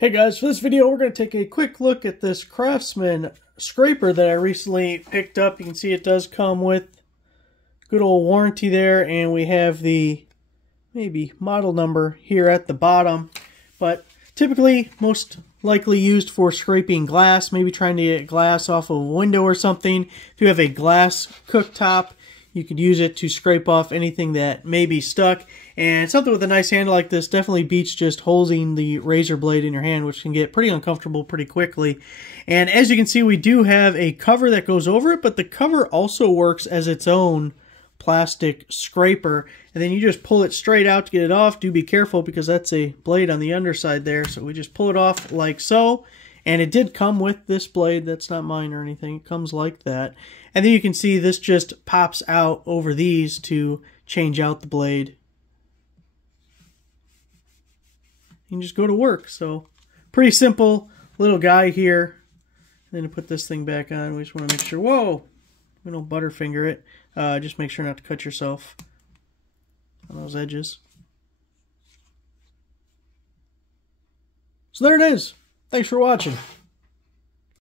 Hey guys, for this video we're going to take a quick look at this CRAFTSMAN scraper that I recently picked up. You can see it does come with good old warranty there, and we have the maybe model number here at the bottom. But typically most likely used for scraping glass, maybe trying to get glass off of a window or something. If you have a glass cooktop, you could use it to scrape off anything that may be stuck. And something with a nice handle like this definitely beats just holding the razor blade in your hand, which can get pretty uncomfortable pretty quickly. And as you can see, we do have a cover that goes over it, but the cover also works as its own plastic scraper. And then you just pull it straight out to get it off. Do be careful because that's a blade on the underside there. So we just pull it off like so. And it did come with this blade. That's not mine or anything. It comes like that. And then you can see this just pops out over these to change out the blade. You can just go to work. So pretty simple little guy here. And then to put this thing back on, we just want to make sure, whoa, we don't butterfinger it. Just make sure not to cut yourself on those edges. So there it is. Thanks for watching.